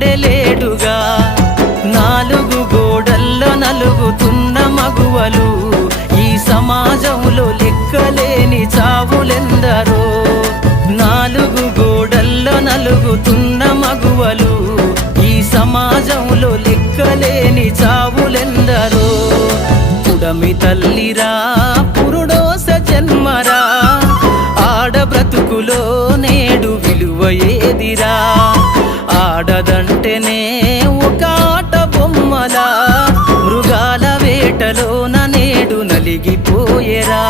లేడుగా నాలుగు గోడల్లో నలుగుతున్న మగువలు ఈ సమాజంలో లెక్కలేని చావులెందరో నాలుగు గోడల్లో నలుగుతున్న మగువలు ఈ సమాజంలో లెక్కలేని చావులెందరో పుడమి తల్లిరా పురుడోస జన్మరా ఆడ బ్రతుకులో నేడు విలువ ఏదిరా ఆడదంటేనే ఒక ఆట బొమ్మలా మృగాల వేటలోన నేడు నలిగిపోయేరా